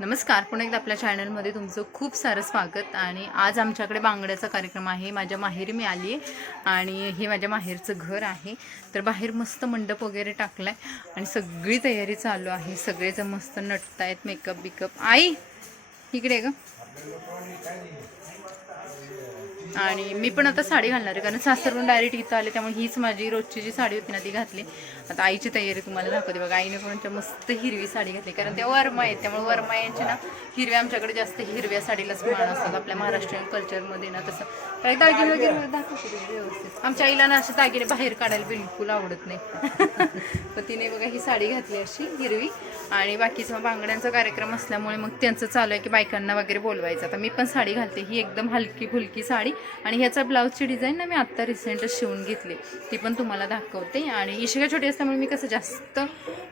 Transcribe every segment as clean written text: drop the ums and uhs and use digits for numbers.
नमस्कार, पुन्हा एकदा आपल्या चॅनलमध्ये तुमचं खूप सारं स्वागत. आणि आज आमच्याकडे बांगड्याचा कार्यक्रम आहे. माझ्या माहेरी मी आली आहे आणि हे माझ्या माहेरचं घर आहे. तर बाहेर मस्त मंडप वगैरे टाकला आहे आणि सगळी तयारी चालू आहे. सगळेजण मस्त नटतायत, मेकअप बिकअप. आई इकडे ग. आणि मी पण आता साडी घालणार आहे, कारण सासरवरून डायरेक्ट इथं आले, त्यामुळे हीच माझी रोजची जी साडी होती ना ती घातली. आता आईची तयारी तुम्हाला दाखवते बघा. आईने पण मस्त हिरवी साडी घातली, कारण त्या वरमा आहेत, त्यामुळे वरमा यांची ना हिरव्या, आमच्याकडे जास्त हिरव्या साडीलाच मान असतात आपल्या महाराष्ट्रीयन कल्चरमध्ये ना. तसं काही दागिने वगैरे दाखवते व्यवस्थित. आमच्या आईला ना असे दागिने बाहेर काढायला बिलकुल आवडत नाही. पण तिने बघा ही साडी घातली अशी हिरवी. आणि बाकीचं बांगड्यांचा कार्यक्रम असल्यामुळे मग त्यांचं चालू आहे की बायकांना वगैरे बोलवायचं. आता मी पण साडी घालते, ही एकदम हलकी फुलकी साडी. आणि ह्याचा ब्लाऊजची डिझाईन ना मी आत्ता रिसेंटच शिवून घेतली, ती पण तुम्हाला दाखवते. आणि इशिका छोटी असल्यामुळे मी कसं जास्त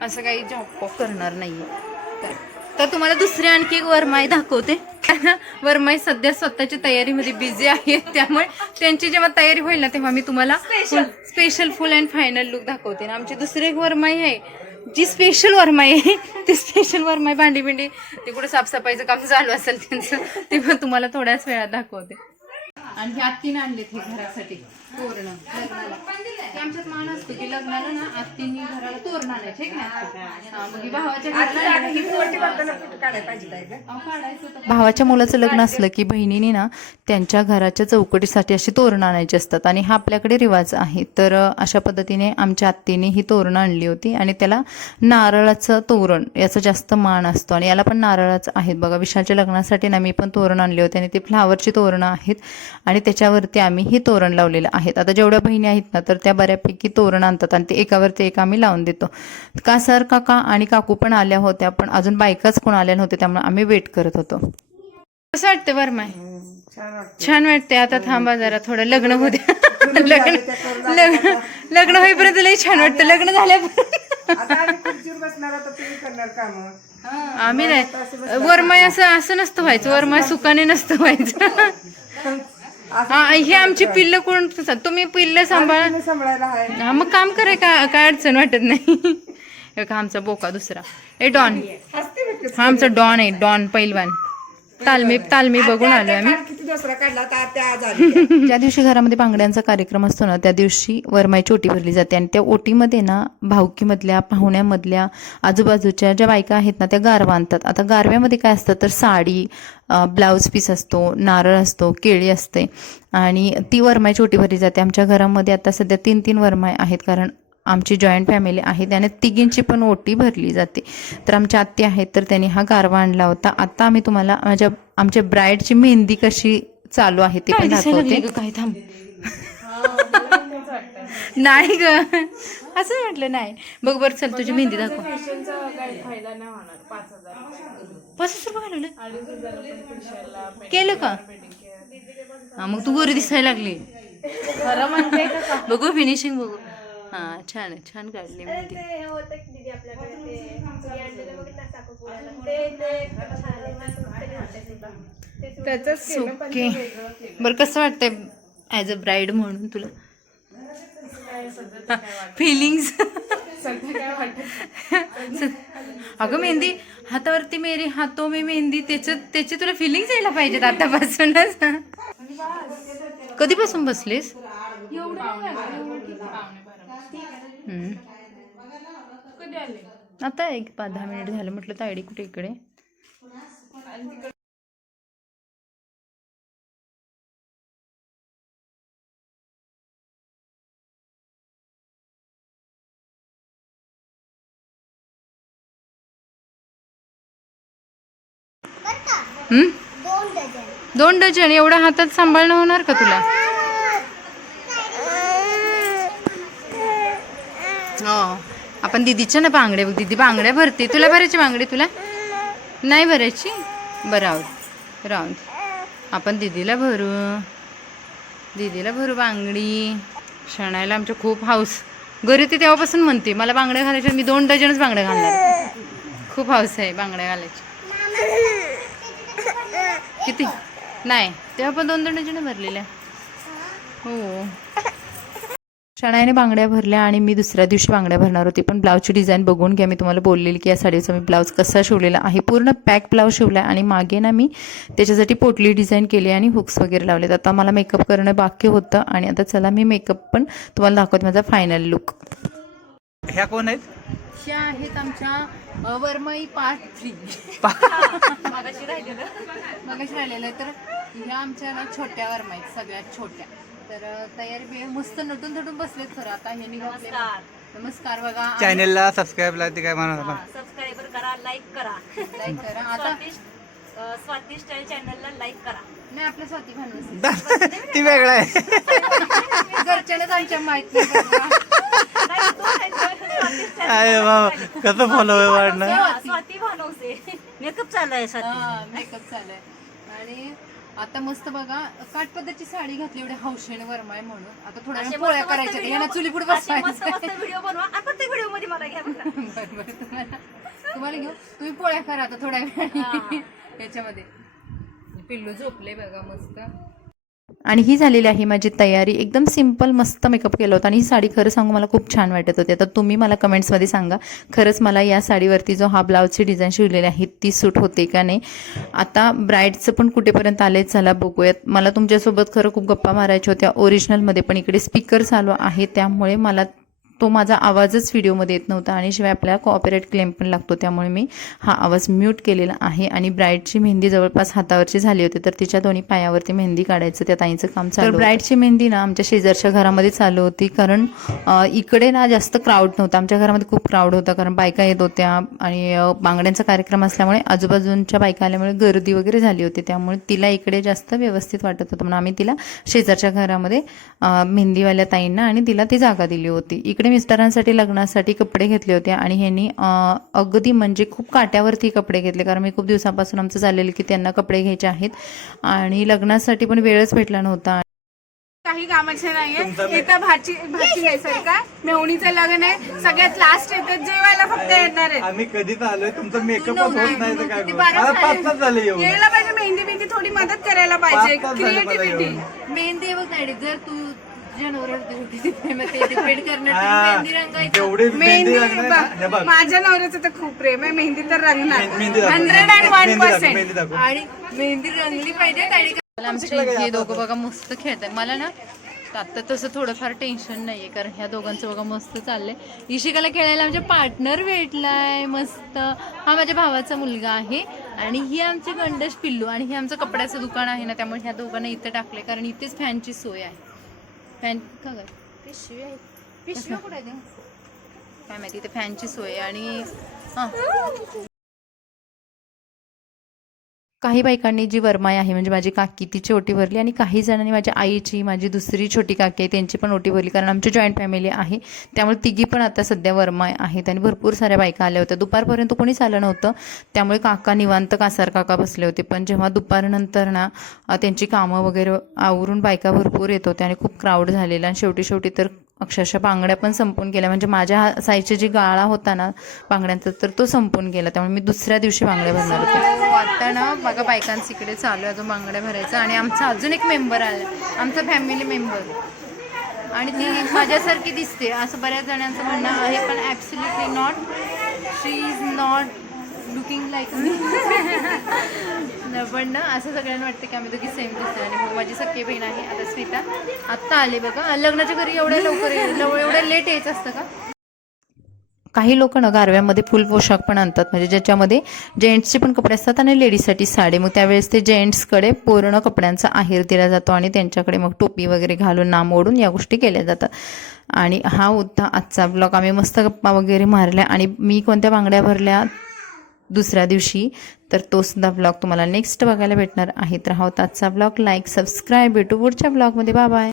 असं काही जॉब करणार नाही आहे. तर तुम्हाला दुसरी आणखी एक वरमाई दाखवते. वरमाई सध्या स्वतःच्या तयारीमध्ये बिझी आहे, त्यामुळे त्यांची जेव्हा तयारी होईल ना तेव्हा मी तुम्हाला special full and final look दाखवते. ना आमची दुसरी एक वरमाई आहे जी स्पेशल वरमाई आहे. ती स्पेशल वरमाई भांडी बिंडी ते कुठे साफसफाईचं काम चालू असेल त्यांचं, ते पण तुम्हाला थोड्याच वेळात दाखवते. आणि हे आत्तीने आणलेत हे घरासाठी तोरण लग्नाला. ते आमच्यात मान असतो की लग्नाला ना आत्तीने घराला तोरण आणायचे भावाच्या मुलाचं लग्न असलं की बहिणीने ना त्यांच्या घराच्या चौकटीसाठी अशी तोरण आणायची असतात. आणि हा आपल्याकडे रिवाज आहे. तर अशा पद्धतीने आमच्या आत्तीने ही तोरण आणली होती. आणि त्याला नारळाचं तोरण याचा जास्त मान असतो, आणि याला पण नारळाचं आहेत बघा. विशालच्या लग्नासाठी ना मी पण तोरण आणले होते, आणि ते फ्लावरची तोरणं आहेत. आणि त्याच्यावरती आम्ही ही तोरण लावलेलं आहेत. आता जेवढ्या बहिणी आहेत ना तर त्या बऱ्यापैकी तोरण आणतात, आणि ते एकावरती एक आम्ही लावून देतो. का सर काका आणि काकू पण आल्या होत्या, पण अजून बायकाच कोण आल्या नव्हत्या, त्यामुळे आम्ही वेट करत होतो. कसं वाटतं वरमाय? छान वाटते. आता थांबा जरा थोडं लग्न होऊ द्या. लग्न होईपर्यंत लई छान वाटतं. लग्न झाल्यापर्यंत आम्ही नाही. वरमाय असं नसतं व्हायचं. वरमाय सुखाने नसतं व्हायचं. हे आमची पिल्ल कोण? तुम्ही पिल्ल सांभाळायला. हा मग काम कराय काय अडचण वाटत नाही. आमचा बोका दुसरा ए डॉन, हा आमचा डॉन आहे. डॉन पैलवान. तालमी बघून आलो आम्ही. ज्या दिवशी घरामध्ये बांगड्यांचा कार्यक्रम असतो ना त्या दिवशी वरमाईची ओटी भरली जाते. आणि त्या ओटीमध्ये ना भावकीमधल्या, पाहुण्यामधल्या, आजूबाजूच्या ज्या बायका आहेत ना त्या गारवा आणतात. आता गारव्यामध्ये काय असतं तर साडी, ब्लाऊज पीस असतो, नारळ असतो, केळी असते, आणि ती वरमाईची ओटी भरली जाते. आमच्या घरामध्ये आता सध्या 3 वरमाई आहेत, कारण आमची जॉईंट फॅमिली आहे, त्याने तिघींची पण ओटी भरली जाते. तर आमच्या आत्ती आहेत तर त्यांनी हा गारवा आणला होता. आता आम्ही तुम्हाला आमच्या ब्राईडची मेहंदी कशी चालू आहे ते पण दाखवते. काय थांब नाही ग असं म्हटलं नाही. बघ बरं चल तुझी मेहंदी दाखव. 5,000 रुपये घालवलं केलं का? हा मग तू गोरी दिसायला लागली. बघू फिनिशिंग बघू. हा छान आहे, छान काढली मेहंदी. ओके बरं, कसं वाटतंय ॲज अ ब्राईड म्हणून तुला? फिलिंग्स? अगं मेहंदी हातावरती मेरी हातो मी मेहंदी, त्याचे तुला फिलिंग्स यायला पाहिजेत आतापासूनच. कधीपासून बसलीस? आता 1-10 मिनिट झालं. म्हटलं तायडी कुठे इकडे. दोन डझन एवढ्या हातात सांभाळणं होणार का तुला? हो आपण दिदीच्या ना बांगड्या बघ. दिदी बांगड्या भरते. तुला भरायची बांगडी? तुला नाही भरायची? बरं राहून आपण दिदीला भरू बांगडी. क्षणायला आमच्या खूप हाऊस. घरी ती तेव्हापासून म्हणते मला बांगड्या घालायच्या. मी 2 डझनच बांगड्या घालणार. खूप हाऊस आहे बांगड्या घालायची. किती नाही तेव्हा पण 2 डझन भरलेल्या. हो शणाईने बांगड्या भरल्या आणि मी दुसऱ्या दिवशी बांगड्या भरणार होते, पण ब्लाऊजची डिझाईन बघून घ्या. मी तुम्हाला बोललेली की या साडीचा मी ब्लाऊज कसा शिवलेला आहे. पूर्ण पॅक ब्लाऊज शिवला आणि मागे ना मी त्याच्यासाठी पोटली डिझाईन केली आणि हुक्स वगैरे लावलेत. आता मला मेकअप करणं बाकी होतं आणि आता चला मी मेकअप पण तुम्हाला दाखवते, माझा फायनल लुक. ह्या कोण आहेत? ह्या आहेत आमच्या वरमाई पार्ट 3 मगाशी राहिलेलं. तर ह्या आमच्या ना छोट्या वरमाई, सगळ्यात छोट्या. तर तयारी मस्त नटून थटून बसलेत खरं. आता हे निघाले. नमस्कार बघा. चॅनेलला सबस्क्राईब ला ते काय म्हणा, सबस्क्राईबर करा, लाईक करा. आता स्वाती स्टाईल चॅनलला लाईक करा. नाही, आपल्या स्वाती भानू ती वेगळा आहे. घरच्यानेच आमच्या माहित नाही. अरे बाबा कसं फॉलो वाढणार. स्वाती भानवसे मेकअप चालू आहे. मेकअप चालू आहे. आणि आता मस्त बघा काठ पद्धतीची साडी घातली एवढ्या हौशेने वरमाय म्हणून. आता थोड्या वेळ पोळ्या करायच्या, यांना चुली पुढे बसवायचं. व्हिडिओ बनवा आणि प्रत्येक व्हिडिओ मध्ये मला घ्या. तुम्हाला घेऊ, तुम्ही पोळ्या करा आता थोड्या वेळ याच्यामध्ये. पिल्लू झोपले बघा मस्त. आणि ही झालेली आहे माझी तयारी. एकदम सिंपल मस्त मेकअप केला होता आणि ही साडी खरं सांगू मला खूप छान वाटत होती. आता तुम्ही मला कमेंट्समध्ये सांगा खरंच मला या साडीवरती जो हा ब्लाऊजची डिझाईन शिवलेली आहे ती सूट होते का नाही. आता ब्राईडचं पण कुठेपर्यंत आले चला बघूयात. मला तुमच्यासोबत खरं खूप गप्पा मारायच्या होत्या ओरिजिनलमध्ये, पण इकडे स्पीकर चालू आहे त्यामुळे मला तो माझा आवाजच व्हिडिओमध्ये येत नव्हता आणि शिवाय आपल्याला कॉपीराईट क्लेम पण लागतो, त्यामुळे मी हा आवाज म्यूट केलेला आहे. आणि ब्राईडची मेहंदी जवळपास हातावरची झाली होती, तर तिच्या दोन्ही पायावरती मेहंदी काढायचं त्या ताईचं काम चालू. तर ब्राईडची मेहंदी ना आमच्या शेजारच्या घरामध्ये चालू होती, कारण इकडे ना जास्त क्राऊड नव्हता. आमच्या घरामध्ये खूप क्राऊड होता, कारण बायका येत होत्या आणि बांगड्यांचा कार्यक्रम असल्यामुळे आजूबाजूंच्या बायका आल्यामुळे गर्दी वगैरे झाली होती, त्यामुळे तिला इकडे जास्त व्यवस्थित वाटत होतं म्हणून आम्ही तिला शेजारच्या घरामध्ये मेहंदीवाल्या ताईंना आणि तिला ती जागा दिली होती. इकडे मिस्टरांसाठी लग्नासाठी कपडे घेतले होते आणि ह्यांनी अगदी म्हणजे खूप काट्यावरती कपडे घेतले, कारण मी खूप दिवसापासून आमचं चाललेलं की त्यांना कपडे घ्यायचे आहेत आणि लग्नासाठी पण वेळच भेटला नव्हता. काही कामाचे नाहीये. इथं भाची नाही सर का मेवणीचं लग्न आहे, सगळ्यात लास्ट येतात जेवायला फक्त येणार आहे. आम्ही कधीच आलोय, तुमचं मेकअप होत नाही तर काय किती करू? बारा मला झाले. 5 तास झाले येऊन. यायला पाहिजे मेहंदी मेहंदी थोडी मदत करायला पाहिजे. 5 तास झाले मला क्रिएटिव्हिटी येऊन. मेहंदी बघ नाही, जर तू तुझ्या नवऱ्यावर ते डिपेंड करणार हा, मेहंदी रंगायचं. जेवढी मेहंदी लागणार ना, हे बघ. माझ्या नवऱ्याचं तर खूप प्रेम आहे, मेहंदी तर रंगणार मेहंदी दाखव. 101%. मेहंदी दाखव. आणि मेहंदी रंगली पाहिजे. आमचे हे दोघं बघा मस्त खेळतात. मला ना आता तसं थोडंफार टेन्शन नाहीये, कारण ह्या दोघांचं बघा मस्त चाललंय. इशिकाला खेळायला आमच्या पार्टनर भेटलाय मस्त. हा माझ्या भावाचा मुलगा आहे आणि ही आमची गंडश पिल्लू. आणि हे आमचं कपड्याचं दुकान आहे ना, त्यामुळे ह्या दोघांना इथे टाकले, कारण इथेच फॅनची सोय आहे. फॅन का ग पिशवी आहे, पिशवी कुठे आहे काय माहिती. इथे फॅनची सोय आहे आणि हां काही बायकांनी जी वरमाई आहे म्हणजे माझी काकी तिची ओटी भरली आणि काही जणांनी माझ्या आईची, माझी दुसरी छोटी काकी आहे त्यांची पण ओटी भरली, कारण आमची जॉईंट फॅमिली आहे त्यामुळे तिघी पण आता सध्या वरमाय आहेत. आणि भरपूर साऱ्या बायका आल्या होत्या. दुपारपर्यंत कोणीच आलं नव्हतं त्यामुळे काका निवांत कासार काका बसले होते, पण जेव्हा दुपारनंतर ना त्यांची कामं वगैरे आवरून बायका भरपूर येत होत्या आणि खूप क्राऊड झालेला आणि शेवटी तर अक्षरशः बांगड्या पण संपून गेल्या. म्हणजे माझ्या साईजची जी गाळा होता ना बांगड्यांचा तर तो संपून गेला, त्यामुळे मी दुसऱ्या दिवशी बांगड्या भरणार होते. आता ना बघा बायकांच इकडे चालू आहे अजून बांगड्या भरायचं. आणि आमचा अजून एक मेंबर आला, आमचा फॅमिली मेंबर, आणि ती माझ्यासारखी दिसते असं बऱ्याच जणांचं म्हणणं आहे, पण absolutely not. She is not looking like me. पण ना असं सगळ्यांना वाटतं की आम्ही दोघी सेम दिसतो. आणि मग माझी सख्खी बहीण आहे आता स्मिता, आत्ता आले बघा. लग्नाच्या घरी एवढ्या लवकर एवढ्या लेट यायचं असतं का? काही लोक ना गारव्यामध्ये फुल पोशाख पण आणतात, म्हणजे ज्याच्यामध्ये जेंट्सचे पण कपडे असतात आणि लेडीजसाठी साडी. मग त्यावेळेस ते जेंट्सकडे पूर्ण कपड्यांचा आहेर दिला जातो आणि त्यांच्याकडे मग टोपी वगैरे घालून नाम ओढून या गोष्टी केल्या जातात. आणि हा होता आजचा ब्लॉग. आम्ही मस्त गप्पा वगैरे मारल्या आणि मी कोणत्या बांगड्या भरल्या दुसऱ्या दिवशी, तर तो सुद्धा ब्लॉग तुम्हाला नेक्स्ट बघायला भेटणार आहे. तर हा होता आजचा ब्लॉग. लाईक सबस्क्राईब, भेटू पुढच्या ब्लॉगमध्ये. Bye bye.